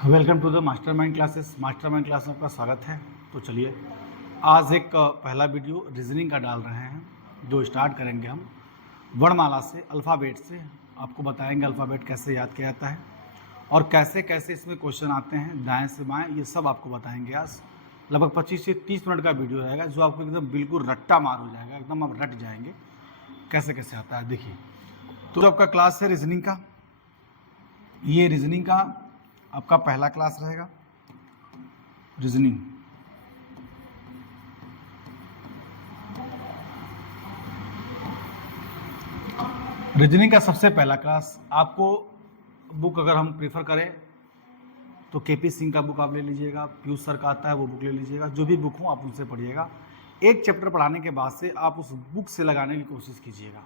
Welcome to the mastermind classes. Mastermind class में आपका स्वागत है। तो चलिए आज एक पहला वीडियो रीजनिंग का डाल रहे हैं जो स्टार्ट करेंगे हम वर्णमाला से, अल्फ़ाबेट से। आपको बताएंगे अल्फ़ाबेट कैसे याद किया जाता है और कैसे कैसे इसमें क्वेश्चन आते हैं दाएं से बाएं, ये सब आपको बताएंगे। आज लगभग 25 से 30 मिनट का वीडियो रहेगा जो आपको एकदम बिल्कुल रट्टा मार हो जाएगा, एकदम आप रट जाएंगे कैसे कैसे आता है। देखिए, तो आपका क्लास है रीजनिंग का, ये रीजनिंग का आपका पहला क्लास रहेगा। रीजनिंग रीजनिंग का सबसे पहला क्लास आपको बुक अगर हम प्रीफर करें तो केपी सिंह का बुक आप ले लीजिएगा, पीयूष सर का आता है वो बुक ले लीजिएगा। जो भी बुक हो आप उनसे पढ़िएगा। एक चैप्टर पढ़ाने के बाद से आप उस बुक से लगाने की कोशिश कीजिएगा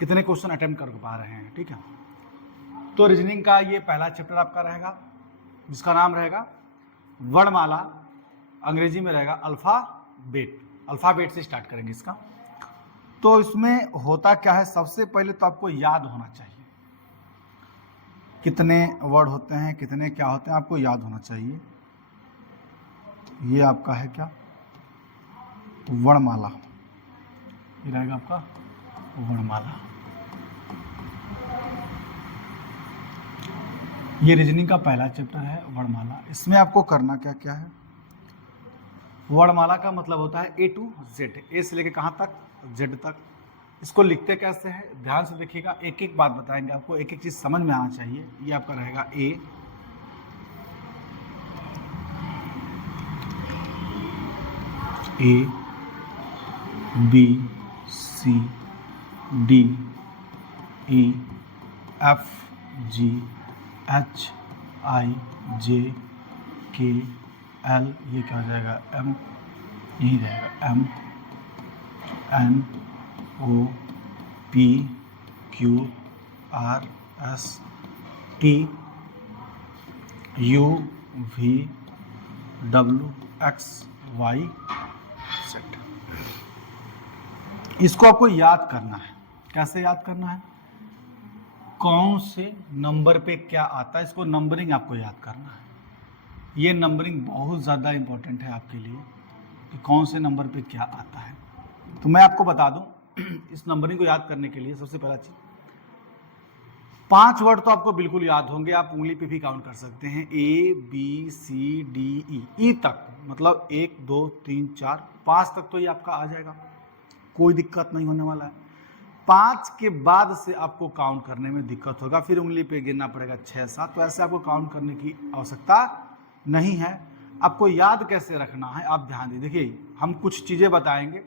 कितने क्वेश्चन अटेम्प्ट कर पा रहे हैं, ठीक है। तो रीजनिंग का ये पहला चैप्टर आपका रहेगा जिसका नाम रहेगा वर्णमाला, अंग्रेजी में रहेगा अल्फ़ाबेट। अल्फ़ाबेट से स्टार्ट करेंगे इसका। तो इसमें होता क्या है, सबसे पहले तो आपको याद होना चाहिए कितने वर्ड होते हैं, कितने क्या होते हैं, आपको याद होना चाहिए। ये आपका है क्या, वर्णमाला, ये रहेगा आपका वर्णमाला। ये रीजनिंग का पहला चैप्टर है वर्णमाला। इसमें आपको करना क्या क्या है। वर्णमाला का मतलब होता है ए टू जेड, ए से लेके कहाँ तक, जेड तक। इसको लिखते कैसे हैं ध्यान से देखिएगा, एक एक बात बताएंगे आपको, एक एक चीज़ समझ में आना चाहिए। ये आपका रहेगा A, B C D E F G H I J K L, ये क्या हो जाएगा एम, यही रहेगा M N O P Q R S T U V W X Y Z. इसको आपको याद करना है। कैसे याद करना है, कौन से नंबर पे क्या आता है, इसको नंबरिंग आपको याद करना है। ये नंबरिंग बहुत ज़्यादा इम्पोर्टेंट है आपके लिए कि कौन से नंबर पे क्या आता है। तो मैं आपको बता दूं इस नंबरिंग को याद करने के लिए सबसे पहला चीज़, 5 वर्ड तो आपको बिल्कुल याद होंगे, आप उंगली पे भी काउंट कर सकते हैं। ए बी सी डी ई तक, मतलब 1 2 3 4 5 तक तो ये आपका आ जाएगा, कोई दिक्कत नहीं होने वाला है। 5 के बाद से आपको काउंट करने में दिक्कत होगा, फिर उंगली पे गिनना पड़ेगा 6 7। तो ऐसे आपको काउंट करने की आवश्यकता नहीं है। आपको याद कैसे रखना है आप ध्यान दीजिए। देखिए, हम कुछ चीज़ें बताएंगे,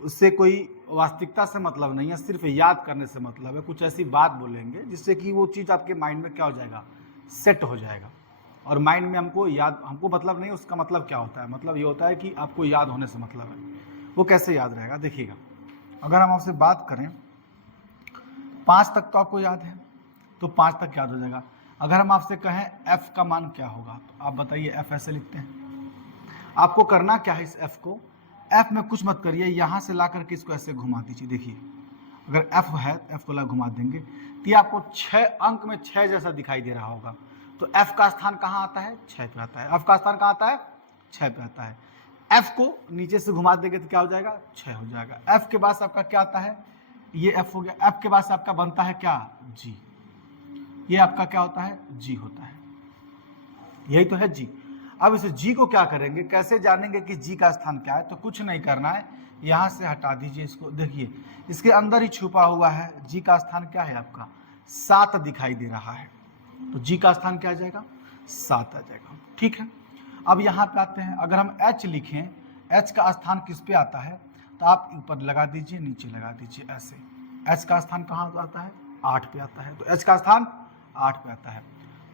उससे कोई वास्तविकता से मतलब नहीं है, सिर्फ याद करने से मतलब है। कुछ ऐसी बात बोलेंगे जिससे कि वो चीज़ आपके माइंड में क्या हो जाएगा, सेट हो जाएगा। और माइंड में हमको याद, हमको मतलब नहीं, उसका मतलब क्या होता है, मतलब ये होता है कि आपको याद होने से मतलब है। वो कैसे याद रहेगा देखिएगा, अगर हम आपसे बात करें 5 तक तो आपको याद है, तो 5 तक याद हो जाएगा। अगर हम आपसे कहें f का मान क्या होगा, तो आप बताइए f ऐसे लिखते हैं। आपको करना क्या है, इस f को, f में कुछ मत करिए, यहाँ से ला करके इसको ऐसे घुमा दीजिए। देखिए, अगर f है f को ला घुमा देंगे तो ये आपको 6 अंक में 6 जैसा दिखाई दे रहा होगा। तो f का स्थान कहाँ आता है, 6 पे आता है। f का स्थान कहाँ आता है, 6 पे आता है। f को नीचे से घुमा देंगे तो क्या हो जाएगा, 6 हो जाएगा। f के बाद से आपका क्या आता है, ये f हो गया। f के बाद से आपका बनता है क्या, g। ये आपका क्या होता है, g होता है, यही तो है g। अब इस g को क्या करेंगे, कैसे जानेंगे कि g का स्थान क्या है। तो कुछ नहीं करना है, यहाँ से हटा दीजिए इसको। देखिए, इसके अंदर ही छुपा हुआ है, g का स्थान क्या है आपका, 7 दिखाई दे रहा है। तो g का स्थान क्या आ जाएगा, 7 आ जाएगा, ठीक है। अब यहाँ पे आते हैं, अगर हम h लिखें, h का स्थान किस पे आता है, तो आप ऊपर लगा दीजिए, नीचे लगा दीजिए ऐसे। h का स्थान कहाँ आता है, 8 पे आता है। तो h का स्थान 8 पे आता है।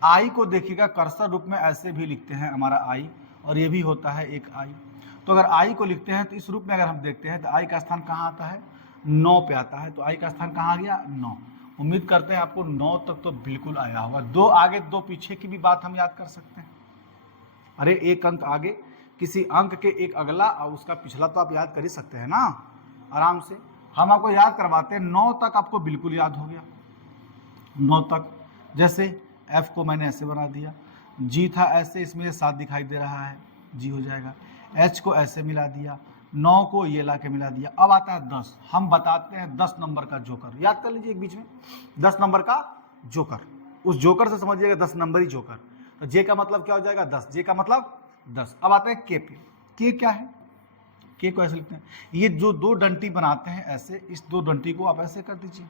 i को देखिएगा, कर्सर रूप में ऐसे भी लिखते हैं हमारा i, और ये भी होता है एक i। तो अगर i को लिखते हैं तो इस रूप में अगर हम देखते हैं तो i का स्थान कहाँ आता है, 9 पे आता है। तो i का स्थान कहाँ आ गया, 9। उम्मीद करते हैं आपको 9 तक तो बिल्कुल आया होगा। 2 आगे 2 पीछे की भी बात हम याद कर सकते हैं। अरे 1 अंक आगे किसी अंक के एक अगला और उसका पिछला तो आप याद कर ही सकते हैं ना आराम से। हम आपको याद करवाते हैं, 9 तक आपको बिल्कुल याद हो गया, 9 तक। जैसे f को मैंने ऐसे बना दिया, जी था ऐसे, इसमें ये 7 दिखाई दे रहा है, जी हो जाएगा। एच को ऐसे मिला दिया, 9 को ये ला के मिला दिया। अब आता है 10, हम बताते हैं 10 नंबर का जोकर, याद कर लीजिए एक बीच में 10 नंबर का जोकर, उस जोकर से समझिएगा 10 नंबर ही जोकर। तो जे का मतलब क्या हो जाएगा 10, जे का मतलब 10। अब आते हैं के पे, के क्या है, के को ऐसे लिखते हैं, ये जो दो डंटी बनाते हैं ऐसे, इस दो डंटी को आप ऐसे कर दीजिए,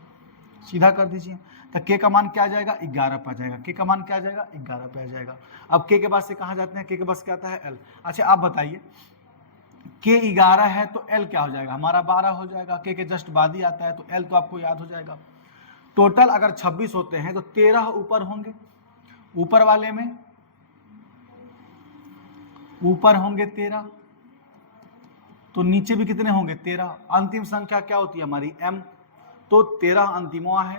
सीधा कर दीजिए, तो के का मान क्या आ जाएगा 11 पे आ जाएगा, के का मान क्या आ जाएगा 11 पे आ जाएगा। अब के बाद से कहाँ जाते हैं, के बाद क्या आता है एल। अच्छा आप बताइए, के 11 है तो एल क्या हो जाएगा हमारा 12 हो जाएगा, के जस्ट बाद ही आता है तो एल तो आपको याद हो जाएगा। टोटल अगर 26 होते हैं तो 13 ऊपर होंगे, ऊपर वाले में ऊपर होंगे 13, तो नीचे भी कितने होंगे 13। अंतिम संख्या क्या होती है हमारी m, तो 13 अंतिमवा है,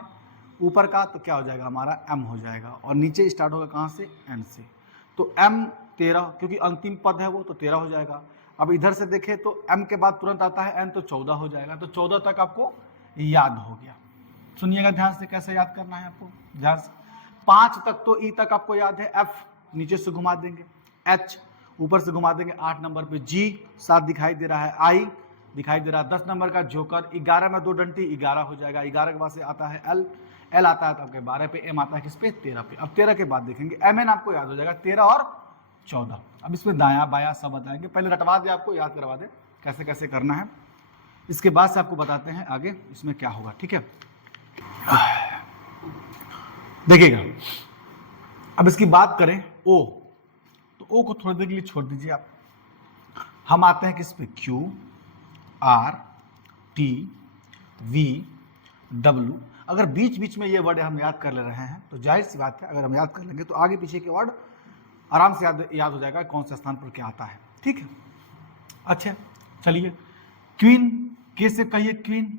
ऊपर का तो क्या हो जाएगा हमारा m हो जाएगा, और नीचे स्टार्ट होगा कहाँ से n से, तो m 13, क्योंकि अंतिम पद है वो, तो 13 हो जाएगा। अब इधर से देखें तो m के बाद तुरंत आता है n, तो 14 हो जाएगा, तो 14 तक आपको याद हो गया। सुनिएगा ध्यान से कैसे याद करना है आपको, ध्यान से। 5 तक तो ई तक आपको याद है, f नीचे से घुमा देंगे, h ऊपर से घुमा देंगे, 8 नंबर पे जी 7 दिखाई दे रहा है, आई दिखाई दे रहा है, 10 नंबर का जोकर, 11 में 2 डंटी 11 हो जाएगा, 11 के बाद से आता है एल, एल आता है तो आपके 12 पे, एम आता है किस पे 13 पे। अब 13 के बाद देखेंगे एम एन आपको याद हो जाएगा 13 और 14। अब इसमें दायां बायां सब बताएंगे, पहले रटवा दे आपको, याद करवा दे कैसे कैसे करना है, इसके बाद से आपको बताते हैं आगे इसमें क्या होगा, ठीक है। देखिएगा अब इसकी बात करें ओ, तो ओ को थोड़ी देर के लिए छोड़ दीजिए आप, हम आते हैं किस पे Q R T V W. अगर बीच बीच में ये वर्ड हम याद कर ले रहे हैं तो जाहिर सी बात है, अगर हम याद कर लेंगे तो आगे पीछे के वर्ड आराम से याद हो जाएगा कौन से स्थान पर क्या आता है, ठीक है। अच्छा चलिए, क्वीन, के से कहिए क्वीन,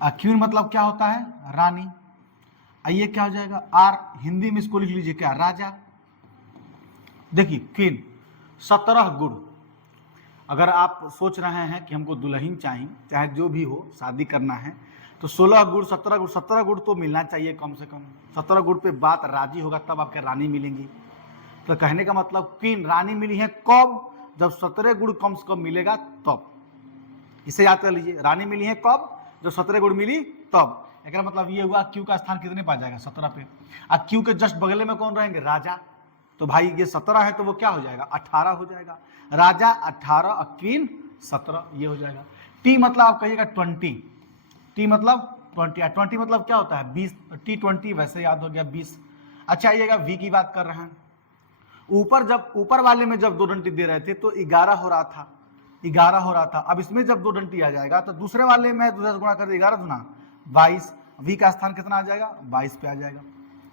क्वीन मतलब क्या होता है रानी, आइए क्या हो जाएगा आर, हिंदी में इसको लिख लीजिए क्या राजा। देखिए क्वीन 17 गुण, अगर आप सोच रहे हैं कि हमको दुल्हन चाहिए, चाहे जो भी हो शादी करना है, तो 16 गुण 17 गुण 17 गुण तो मिलना चाहिए कम से कम, 17 गुण पे बात राजी होगा तब आपके रानी मिलेंगी। तो कहने का मतलब क्वीन रानी मिली है कब, जब 17 गुण कम से कम मिलेगा तब, इसे याद कर लीजिए, रानी मिली है कब, जब 17 गुण मिली तब। एक मतलब ये हुआ क्यू का स्थान कितने पा जाएगा 17 पे, और क्यू के जस्ट बगले में कौन रहेंगे राजा, तो भाई ये 17 है तो वो क्या हो जाएगा 18 हो जाएगा, राजा 18 और क्वीन 17, ये हो जाएगा। टी मतलब आप कहिएगा 20, टी मतलब 20, 20 मतलब क्या होता है 20, टी 20 वैसे याद हो गया 20। अच्छा आइएगा वी की बात कर रहे हैं, ऊपर जब ऊपर वाले में जब 2 डंटी दे रहे थे तो 11 हो रहा था, 11 हो रहा था, अब इसमें जब 2 डंटी आ जाएगा तो दूसरे वाले में 10 गुणा कर 11 गुना 22, वी का स्थान कितना आ जाएगा 22 पे आ जाएगा,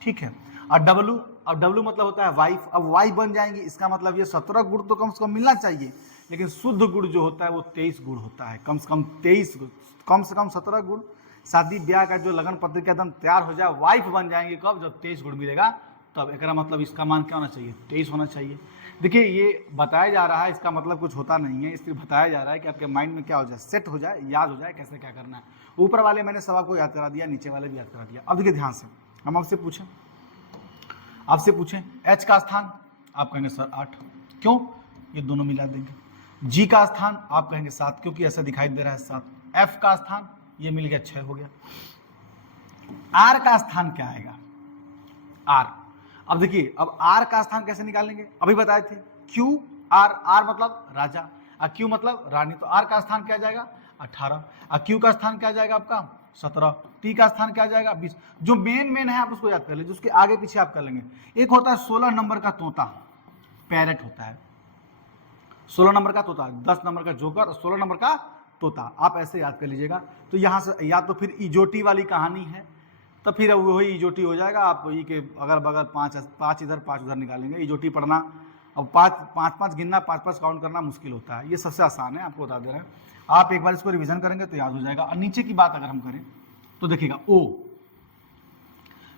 ठीक है। और डब्लू, अब डब्लू मतलब होता है वाइफ, अब वाइफ बन जाएंगी, इसका मतलब ये 17 गुण तो कम से कम मिलना चाहिए, लेकिन शुद्ध गुण जो होता है वो 23 गुण होता है, कम से कम 23 गुण, कम से कम 17 गुण, शादी ब्याह का जो लगन पत्रिका एकदम तैयार हो जाए, वाइफ बन जाएंगे कब, जब 23 गुण मिलेगा तब। एक मतलब इसका मान क्या होना चाहिए 23 होना चाहिए। देखिए ये बताया जा रहा है, इसका मतलब कुछ होता नहीं है, इसलिए बताया जा रहा है कि आपके माइंड में क्या हो जाए, सेट हो जाए, याद हो जाए कैसे क्या करना है। ऊपर वाले मैंने सब आपको याद करा दिया, नीचे वाले भी याद करा दिया। अब देखिए ध्यान से, हम आपसे पूछें एच का स्थान, आप कहेंगे सर 8, क्यों, ये दोनों मिला देंगे। जी का स्थान आप कहेंगे 7, क्योंकि ऐसा दिखाई दे रहा है 7। एफ का स्थान ये मिल गया 6 हो गया। आर का स्थान क्या आएगा आर, अब देखिए अब आर का स्थान कैसे निकालेंगे, अभी बताए थे क्यू आर, आर मतलब राजा और क्यू मतलब रानी, तो आर का स्थान क्या जाएगा 18, और क्यू का स्थान क्या जाएगा आपका 17, टी का स्थान क्या जाएगा 20। जो मेन है आप उसको याद कर लीजिए, उसके आगे पीछे आप कर लेंगे। एक होता है 16 नंबर का तोता, पैरेट होता है 16 नंबर का तोता, 10 नंबर का जोकर और 16 नंबर का तोता, आप ऐसे याद कर लीजिएगा। तो यहाँ से या तो फिर इजोटी वाली कहानी है, तो फिर वही इजोटी हो जाएगा, आप ई के अगल बगल 5 इधर 5 उधर निकालेंगे, इजोटी पढ़ना। अब 5 गिनना, 5 काउंट करना मुश्किल होता है, ये सबसे आसान है, आपको बता दे रहे हैं। आप एक बार इसको रिवीजन करेंगे तो याद हो जाएगा। और नीचे की बात अगर हम करें तो देखिएगा ओ,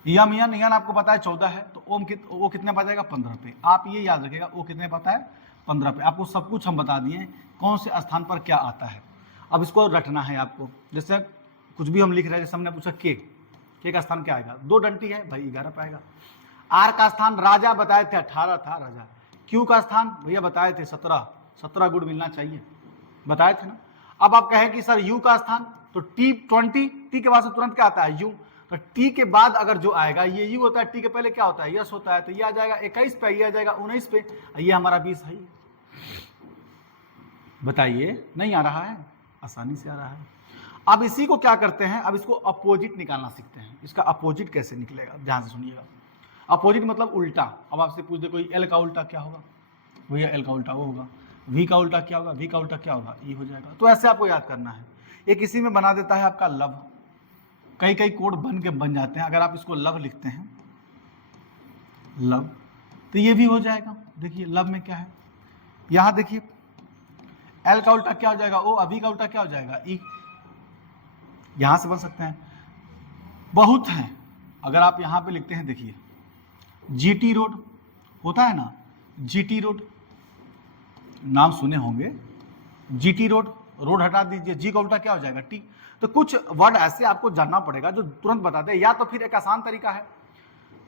यम यन यन आपको पता है 14 है, तो ओम ओ कितने पा जाएगा 15 पे, आप ये याद रखिएगा ओ कितने पता है 15 पे। आपको सब कुछ हम बता दिए कौन से स्थान पर क्या आता है, अब इसको रटना है आपको। जैसे कुछ भी हम लिख रहे हैं, जैसे हमने पूछा के का स्थान क्या आएगा, 2 डंटी है भाई 11 पे आएगा। आर का स्थान राजा बताए थे 18 था राजा। क्यू का स्थान भैया बताए थे 17 गुण मिलना चाहिए, बताए थे ना। अब आप कहें कि सर यू का स्थान, तो टी 20, टी के बाद से तुरंत क्या आता है यू, तो टी के बाद अगर जो आएगा ये यू होता है, टी के पहले क्या होता है यस होता है, तो ये आ जाएगा 21 पे, ये आ जाएगा 19 पे, ये हमारा 20 है। बताइए नहीं आ रहा है, आसानी से आ रहा है। अब इसी को क्या करते हैं, अब इसको अपोजिट निकालना सीखते हैं। इसका अपोजिट कैसे निकलेगा, ध्यान से सुनिएगा। अपोजिट मतलब उल्टा। अब आपसे पूछ दे कोई एल का उल्टा क्या होगा, भैया एल का उल्टा वो होगा। वी का उल्टा क्या होगा, वी का उल्टा क्या होगा, ई हो जाएगा। तो ऐसे आपको याद करना है। एक इसी में बना देता है आपका लव, कई कई कोड बन जाते हैं। अगर आप इसको लव लिखते हैं लव, तो ये भी हो जाएगा। देखिए लव में क्या है, यहां देखिए एल का उल्टा क्या हो जाएगा ओ, अभी का उल्टा क्या हो जाएगा ई। यहां से बन सकते हैं, बहुत हैं। अगर आप यहां पे लिखते हैं, देखिए जीटी रोड होता है ना, जीटी रोड नाम सुने होंगे, जीटी रोड, रोड हटा दीजिए, जी का उल्टा क्या हो जाएगा टी। तो कुछ वर्ड ऐसे आपको जानना पड़ेगा जो तुरंत बता दे। या तो फिर एक आसान तरीका है,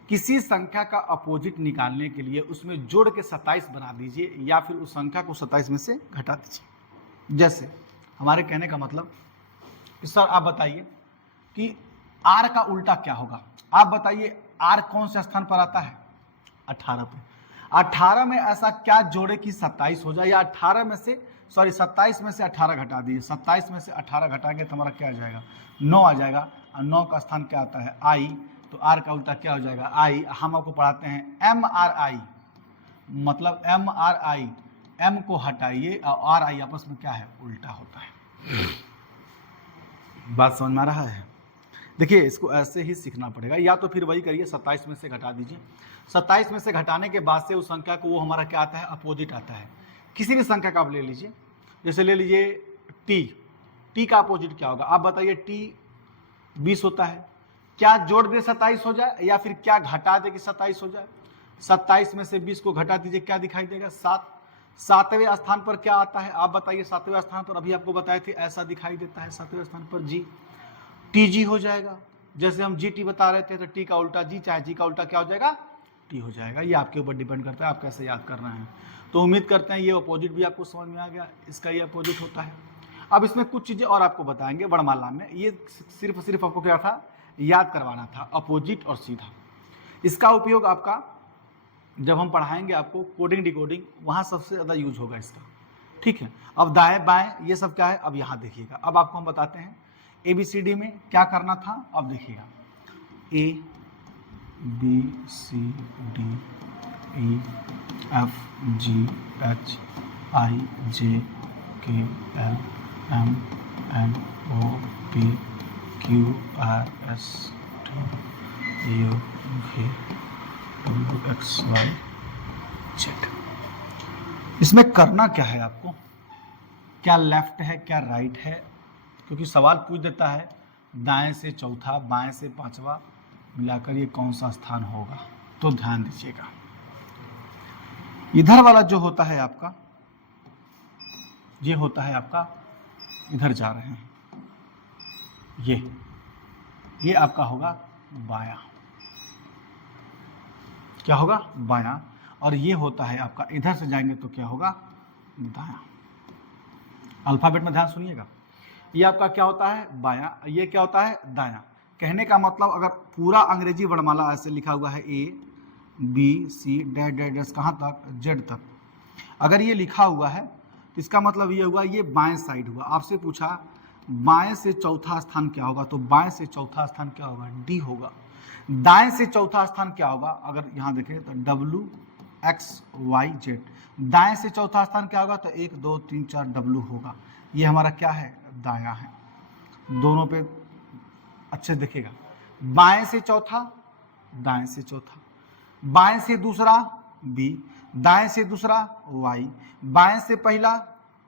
किसी संख्या का अपोजिट निकालने के लिए उसमें जोड़ के 27 बना दीजिए, या फिर उस संख्या को 27 में से घटा दीजिए। जैसे हमारे कहने का मतलब कि सर आप बताइए कि आर का उल्टा क्या होगा। आप बताइए आर कौन से स्थान पर आता है, 18 पे। 18 में ऐसा क्या जोड़े कि 27 हो जाए, या 18 में से 27 में से 18 घटा दीजिए। 27 में से 18 घटाएंगे तो हमारा क्या आ जाएगा 9 आ जाएगा। और 9 का स्थान क्या आता है आई, तो आर का उल्टा क्या हो जाएगा आई। हम आपको पढ़ाते हैं एम आर आई, मतलब एम आर आई, एम को हटाइए और आर आई आपस में क्या है उल्टा होता है। बात समझ में आ रहा है। देखिए इसको ऐसे ही सीखना पड़ेगा, या तो फिर वही करिए 27 में से घटा दीजिए। 27 में से घटाने के बाद से उस संख्या को वो हमारा क्या आता है अपोजिट आता है। किसी भी संख्या का आप ले लीजिए, जैसे ले लीजिए टी, टी का अपोजिट क्या होगा आप बताइए। टी 20 होता है, क्या जोड़ दे 27 हो जाए, या फिर क्या घटा दे कि 27 हो जाए। 27 में से 20 को घटा दीजिए, क्या दिखाई देगा 7। 7वें स्थान पर क्या आता है आप बताइए। 7वें स्थान पर अभी आपको बताए थे ऐसा दिखाई देता है, 7वें स्थान पर जी, टी जी हो जाएगा। जैसे हम जी टी बता रहे थे, तो टी का उल्टा जी, चाहे जी का उल्टा क्या हो जाएगा टी हो जाएगा। ये आपके ऊपर डिपेंड करता है आप कैसे याद कर रहे हैं। तो उम्मीद करते हैं ये अपोजिट भी आपको समझ में आ गया, इसका ये अपोजिट होता है। अब इसमें कुछ चीज़ें और आपको बताएंगे वर्णमाला में, ये सिर्फ आपको क्या था याद करवाना था, अपोजिट और सीधा। इसका उपयोग आपका जब हम पढ़ाएंगे आपको कोडिंग डिकोडिंग, वहाँ सबसे ज़्यादा यूज होगा इसका, ठीक है। अब दाएं बाएं ये सब क्या है, अब यहाँ देखिएगा। अब आपको हम बताते हैं ABCD में क्या करना था। अब देखिएगा A B C D E F G H I J K L M N O P Q R S T U V W X Y Z। इसमें करना क्या है आपको, क्या लेफ्ट है क्या राइट है, क्योंकि सवाल पूछ देता है दाएं से चौथा बाएं से पांचवा मिलाकर ये कौन सा स्थान होगा। तो ध्यान दीजिएगा, इधर वाला जो होता है आपका, ये होता है आपका, इधर जा रहे हैं, ये आपका होगा बायां, क्या होगा बायां। और ये होता है आपका, इधर से जाएंगे तो क्या होगा दायां। अल्फाबेट में ध्यान सुनिएगा, ये आपका क्या होता है बायां, ये क्या होता है दायां। कहने का मतलब अगर पूरा अंग्रेजी वर्णमाला ऐसे लिखा हुआ है A B C dash dash dash कहाँ तक Z तक, अगर ये लिखा हुआ है तो इसका मतलब ये हुआ ये बाएं साइड हुआ। आपसे पूछा बाएं से चौथा स्थान क्या होगा, तो बाएं से चौथा स्थान क्या होगा D होगा। दाएं से चौथा स्थान क्या होगा, अगर यहाँ देखें तो W X Y Z। दाएं से चौथा स्थान क्या होगा, तो 1 2 3 4 W होगा। ये हमारा क्या है दायां है। दोनों पे अच्छे देखिएगा, बाएं से चौथा दाएं से चौथा, बाएं से दूसरा B, दाएं से दूसरा Y, बाएं से पहला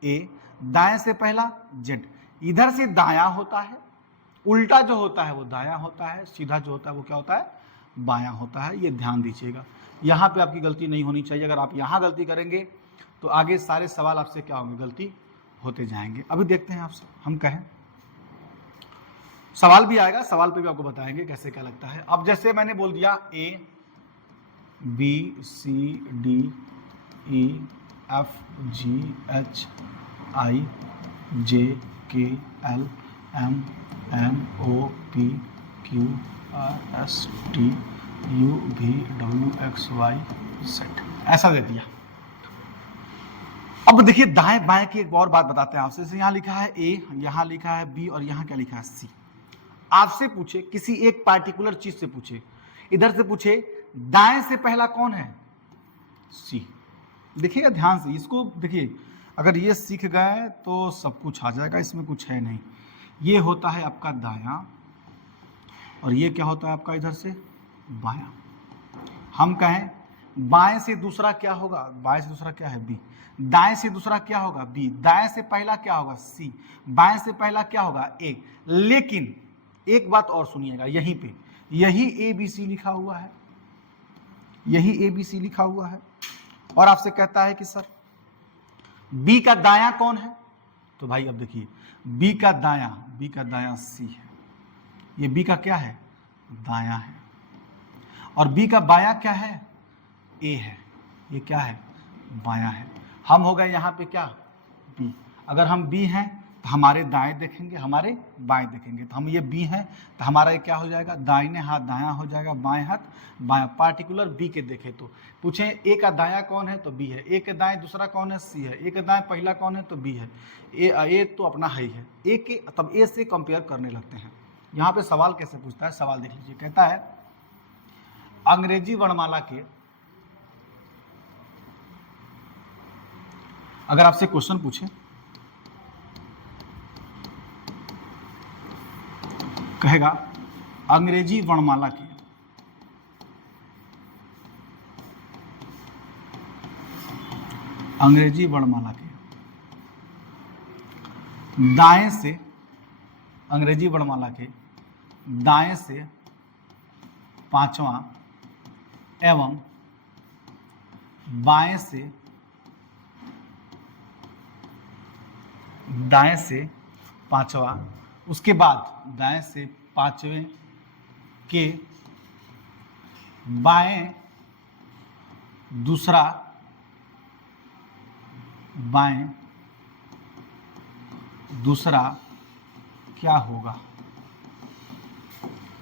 A, दाएं से पहला Z। इधर से दायां होता है, उल्टा जो होता है वो दायां होता है, सीधा जो होता है वो क्या होता है बायां होता है। ये ध्यान दीजिएगा, यहाँ पे आपकी गलती नहीं होनी चाहिए। अगर आप यहाँ गलती करेंगे तो आगे सारे सवाल आपसे क्या होंगे गलती होते जाएंगे। अभी देखते हैं आपसे, हम कहें सवाल भी आएगा, सवाल पे भी आपको बताएंगे कैसे क्या लगता है। अब जैसे मैंने बोल दिया A B C D E F G H I J K L M N O P Q R S T U V W X Y Z, ऐसा दे दिया। अब देखिए दाएं बाएं की एक और बात बताते हैं आपसे। जैसे यहाँ लिखा है ए, यहाँ लिखा है बी और यहाँ क्या लिखा है सी। आपसे पूछे किसी एक पार्टिकुलर चीज से पूछे, इधर से पूछे दाएं से पहला कौन है, सी। देखिएगा ध्यान से इसको, देखिए अगर ये सीख गए तो सब कुछ आ जाएगा, इसमें कुछ है नहीं। ये होता है आपका दायां और ये क्या होता है आपका इधर से बायां। हम कहें बाएं से दूसरा क्या होगा, बाएं से दूसरा क्या है बी, दाएं से दूसरा क्या होगा बी, दाएं से पहला क्या होगा सी, बाएं से पहला क्या होगा ए। लेकिन एक बात और सुनिएगा, यहीं पे यही ए बी सी लिखा हुआ है, यही ए बी सी लिखा हुआ है और आपसे कहता है कि सर बी का दायां कौन है, तो भाई अब देखिए बी का दायां सी है, ये बी का क्या है दायां है, और बी का बायां क्या है ए है, ये क्या है बायां है। हम हो गए यहाँ पे क्या बी। अगर हम बी हैं तो हमारे दाएं देखेंगे, हमारे बाएं देखेंगे, तो हम ये बी हैं तो हमारा ये क्या हो जाएगा दाहिने हाथ दायां हो जाएगा, बाएं हाथ बायां। पार्टिकुलर बी के देखें तो पूछें ए का दायां कौन है तो बी है, ए के दाएं दूसरा कौन है सी है, ए के दाएं पहला कौन है तो बी है, ए तो अपना है ही है, ए के तब ए से कंपेयर करने लगते हैं। यहाँ पे सवाल कैसे पूछता है, सवाल देख लीजिए, कहता है अंग्रेजी वर्णमाला के, अगर आपसे क्वेश्चन पूछे कहेगा अंग्रेजी वर्णमाला के दाएं से, अंग्रेजी वर्णमाला के दाएं से पांचवा एवं बाएं से पांचवा, उसके बाद दाएं से पांचवें के बाएं दूसरा क्या होगा।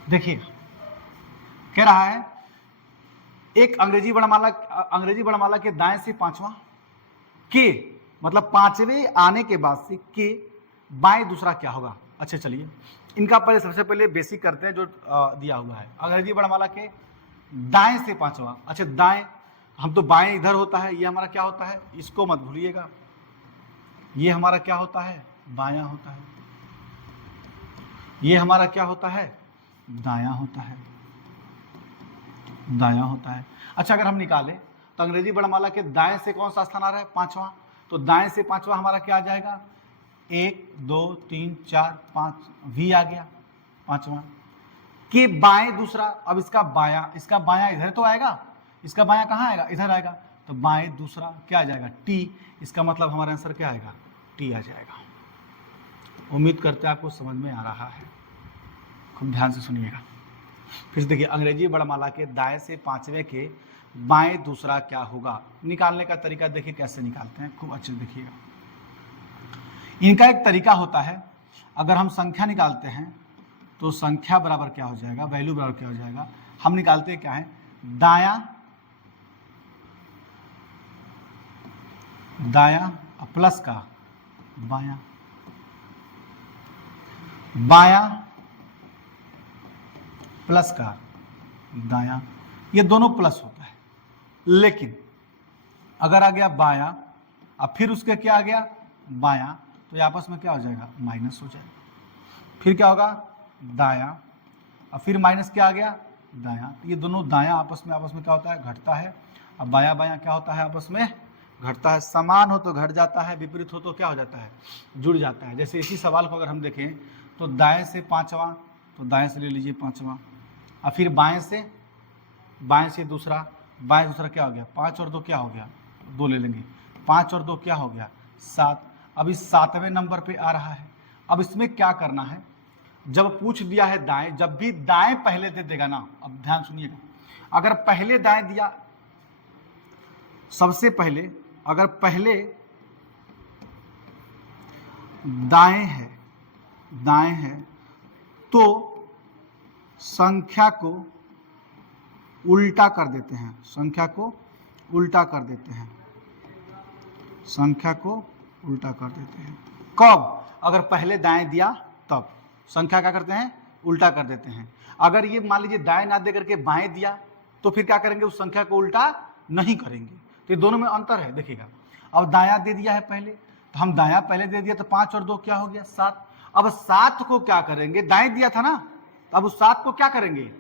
देखिए कह रहा है एक अंग्रेजी वर्णमाला के दाएं से पांचवा के, मतलब पांचवें आने के बाद से के बाएं दूसरा क्या होगा। अच्छा चलिए इनका पहले सबसे पहले बेसिक करते हैं जो दिया हुआ है। अंग्रेजी वर्णमाला के दाएं से पांचवा, अच्छा दाएं, हम तो बाएं इधर होता है, ये हमारा क्या होता है, इसको मत भूलिएगा, ये हमारा क्या होता है बायां होता है, ये हमारा क्या होता है दायां होता है। अच्छा अगर हम निकालें तो अंग्रेजी वर्णमाला के दाएं से कौन सा स्थान आ रहा है पांचवा, तो दाएं से पांचवा हमारा क्या आ जाएगा 1 2 3 4 5 वी आ गया पांचवा। के बाएं दूसरा, अब इसका बायां इधर तो आएगा, इसका बायां कहाँ आएगा इधर आएगा, तो बाएं दूसरा क्या आ जाएगा टी, इसका मतलब हमारा आंसर क्या आएगा टी आ जाएगा। उम्मीद करते हैं आपको समझ में आ रहा है, खूब ध्यान से सुनिएगा। फिर से देखिए अंग्रेजी वर्णमाला के दाएं से पांचवें के बाएं दूसरा क्या होगा, निकालने का तरीका देखिए कैसे निकालते हैं, खूब अच्छे से देखिएगा। इनका एक तरीका होता है, अगर हम संख्या निकालते हैं तो संख्या बराबर क्या हो जाएगा, वैल्यू बराबर क्या हो जाएगा, हम निकालते हैं क्या है दायां प्लस का बायां प्लस का दायां, ये दोनों प्लस होता है। लेकिन अगर आ गया बायां अब फिर उसके क्या आ गया बायां, तो ये आपस में क्या हो जाएगा माइनस हो जाएगा। फिर क्या होगा दायां, अब फिर माइनस क्या आ गया दायां, तो ये दोनों दायां आपस में क्या होता है घटता है। अब बायां बायां क्या होता है आपस में घटता है, समान हो तो घट जाता है, विपरीत हो तो क्या हो जाता है जुड़ जाता है। जैसे इसी सवाल को अगर हम देखें तो दाएं से पांचवा, तो दाएं से ले लीजिए पांचवा, और फिर बाएं से दूसरा क्या हो गया 5 और 2 क्या हो गया 2 ले लेंगे, 5 और 2 क्या हो गया 7। अब इस 7वें नंबर पे आ रहा है। अब इसमें क्या करना है, जब पूछ दिया है दाएं, जब भी दाएं पहले दे देगा ना, अब ध्यान सुनिएगा, अगर पहले दाएं दिया सबसे पहले अगर पहले दाएं है तो संख्या को उल्टा कर देते हैं, संख्या को उल्टा कर देते हैं, संख्या को उल्टा कर देते हैं। कब? अगर पहले दाएं दिया तब संख्या क्या करते हैं, उल्टा कर देते हैं। अगर ये मान लीजिए दाएं ना दे करके बाएं दिया तो फिर क्या करेंगे, उस संख्या को उल्टा नहीं करेंगे। तो ये दोनों में अंतर है, देखिएगा। अब दायां दे दिया है पहले, तो हम दायां पहले दे दिया तो 5 और 2 क्या हो गया, 7। अब 7 को क्या करेंगे, दाएं दिया था ना, तो अब उस 7 को क्या करेंगे,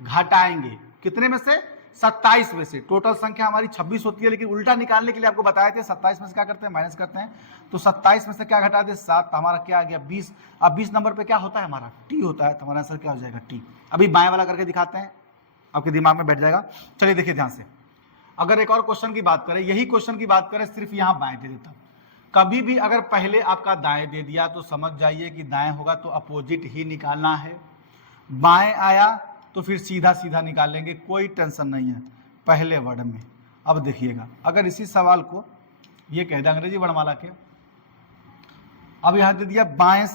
घटाएंगे। कितने में से, 27 में से। टोटल संख्या हमारी 26 होती है, लेकिन उल्टा निकालने के लिए आपको बताए थे 27 में से क्या करते हैं, माइनस करते हैं। तो 27 में से क्या घटा दे, 7, तो हमारा क्या आ गया, 20। अब 20 नंबर पे क्या होता है, हमारा टी होता है, तो हमारा आंसर क्या हो जाएगा, टी। अभी बाएं वाला करके दिखाते हैं, आपके दिमाग में बैठ जाएगा। चलिए देखिए ध्यान से। अगर एक और क्वेश्चन की बात करें, यही क्वेश्चन की बात करें, सिर्फ यहाँ बाएं दे देता। कभी भी अगर पहले आपका दाएं दे दिया तो समझ जाइए कि दाएं होगा तो अपोजिट ही निकालना है। बाएं आया तो फिर सीधा सीधा निकालेंगे, कोई टेंशन नहीं है पहले वर्ड में। अब देखिएगा, अगर इसी सवाल को ये कह दे अंग्रेजी वर्णमाला के, अब यहां दे दिया बाएं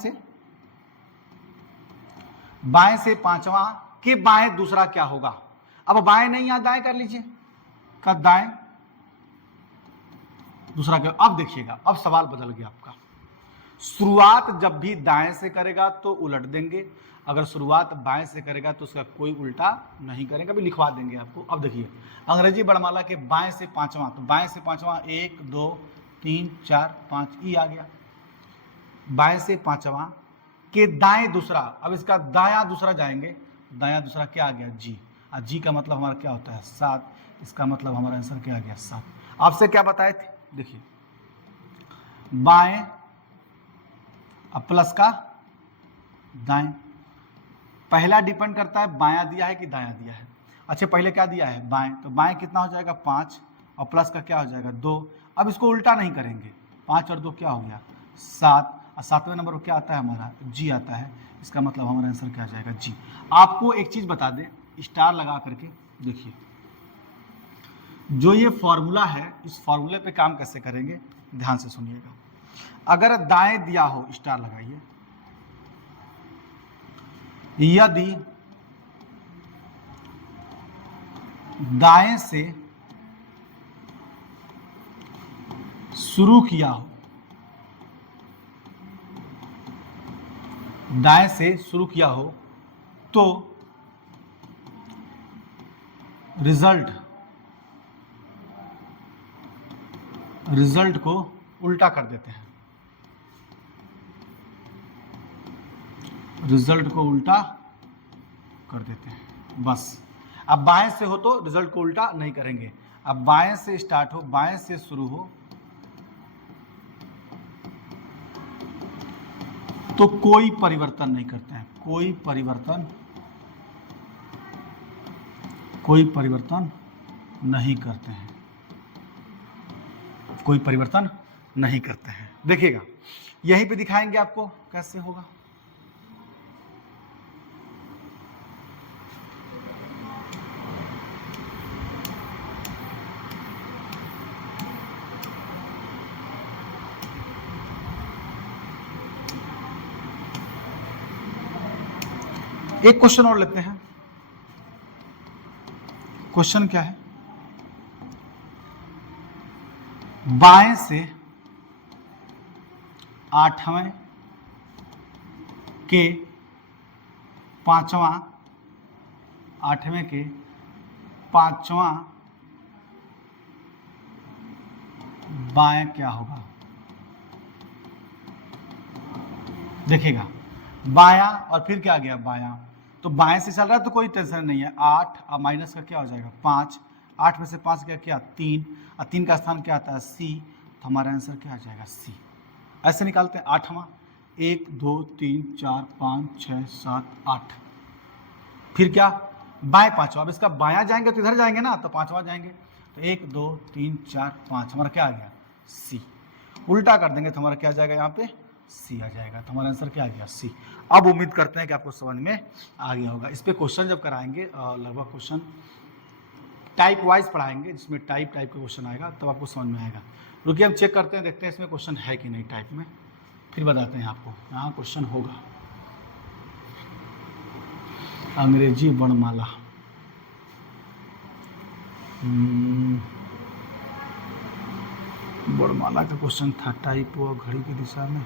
से पांचवा के बाएं दूसरा क्या होगा। अब बाएं नहीं, यहां दाएं कर लीजिए, का दाएं दूसरा क्या। अब देखिएगा, अब सवाल बदल गया आपका। शुरुआत जब भी दाएं से करेगा तो उलट देंगे, अगर शुरुआत बाएं से करेगा तो उसका कोई उल्टा नहीं करेंगे, अभी लिखवा देंगे आपको। अब देखिए अंग्रेजी वर्णमाला के बाएं से पांचवा, तो बाएं से पांचवा 1 2 3 4 5 ई आ गया। बाएं से पांचवा के दाएं दूसरा, अब इसका दायां दूसरा जाएंगे, दायां दूसरा क्या आ गया, जी। और जी का मतलब हमारा क्या होता है, 7। इसका मतलब हमारा आंसर क्या आ गया, 7। आपसे क्या बताए थे, देखिए बाएं अब प्लस का दाएं, पहला डिपेंड करता है बायां दिया है कि दायां दिया है। अच्छा पहले क्या दिया है, बाएं, तो बाएं कितना हो जाएगा, 5, और प्लस का क्या हो जाएगा, 2। अब इसको उल्टा नहीं करेंगे, 5 और 2 क्या हो गया, 7, और 7वें नंबर पर क्या आता है हमारा, जी आता है। इसका मतलब हमारा आंसर क्या आ जाएगा, जी। आपको एक चीज बता दें, स्टार लगा करके देखिए, जो ये फॉर्मूला है, इस फॉर्मूले पे काम कैसे करेंगे, ध्यान से सुनिएगा। अगर दाएं दिया हो, स्टार लगाइए, यदि दाएं से शुरू किया हो, दाएं से शुरू किया हो तो रिजल्ट को उल्टा कर देते हैं, रिजल्ट को उल्टा कर देते हैं, बस। अब बाएं से हो तो रिजल्ट को उल्टा नहीं करेंगे। अब बाएं से स्टार्ट हो, बाएं से शुरू हो तो कोई परिवर्तन नहीं करते हैं, कोई परिवर्तन नहीं करते हैं, कोई परिवर्तन नहीं करते हैं। देखिएगा यहीं पे दिखाएंगे आपको कैसे होगा। एक क्वेश्चन और लेते हैं। क्वेश्चन क्या है, बाएं से 8वें के 5वां, 8वें के 5वां बाएं क्या होगा। देखिएगा बायां और फिर क्या आ गया, बायां, तो बाएं से चल रहा है तो कोई टेंशन नहीं है। 8 और माइनस का क्या हो जाएगा, 5, 8 में से 5 गया क्या, 3, और 3 का स्थान क्या आता है, सी, तो हमारा आंसर क्या आ जाएगा, सी। ऐसे निकालते हैं। 8वां, 1 2 3 4 5 6 7 8, फिर क्या, बाएं 5वां। अब इसका बायां जाएंगे तो इधर जाएंगे ना, तो 5वां जाएंगे, तो 1 2 3 4 5, हमारा क्या आ गया, सी। उल्टा कर देंगे तो हमारा क्या आ जाएगा, यहाँ पे सी आ जाएगा, तो हमारा आंसर क्या आ गया, सी। अब उम्मीद करते हैं कि आपको समझ में आ गया होगा। इस पे क्वेश्चन जब कराएंगे, लगभग क्वेश्चन टाइप वाइज पढ़ाएंगे, जिसमें टाइप का क्वेश्चन आएगा तब आपको समझ में आएगा। रुकिए हम चेक करते हैं, देखते हैं इसमें क्वेश्चन है कि नहीं टाइप में, फिर बताते हैं आपको। यहाँ क्वेश्चन होगा अंग्रेजी वर्णमाला। वर्णमाला का क्वेश्चन था, टाइप व घड़ी की दिशा में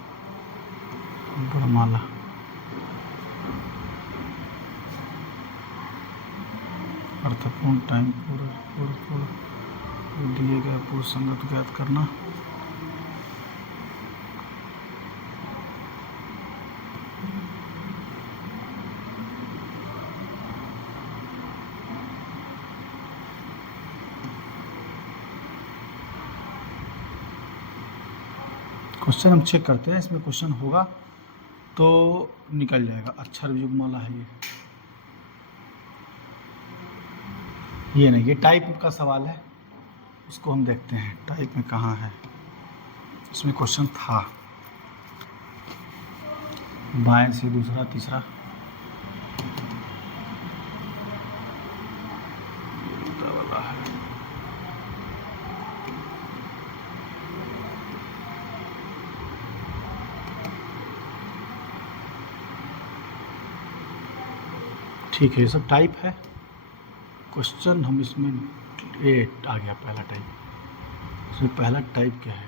वर्णमाला। अर्थपूर्ण, टाइम पूर्ण दिए गए पूर्ण संगत ज्ञात करना। क्वेश्चन हम चेक करते हैं, इसमें क्वेश्चन होगा तो निकल जाएगा। अक्षर युग्ममाला है ये नहीं, ये टाइप का सवाल है, उसको हम देखते हैं टाइप में कहाँ है। इसमें क्वेश्चन था बाएं से दूसरा तीसरा, वाला है। ठीक है, ये सब टाइप है। क्वेश्चन हम इसमें ए आ गया पहला टाइप। इसमें पहला टाइप क्या है?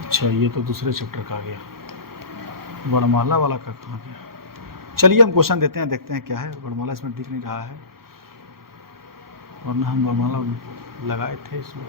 अच्छा, ये तो दूसरे चैप्टर का आ गया, वर्णमाला वाला का कहाँ गया? चलिए हम क्वेश्चन देते हैं, देखते हैं क्या है। वर्णमाला इसमें दिख नहीं रहा है, वरना हम वर्णमाला लगाए थे इसमें।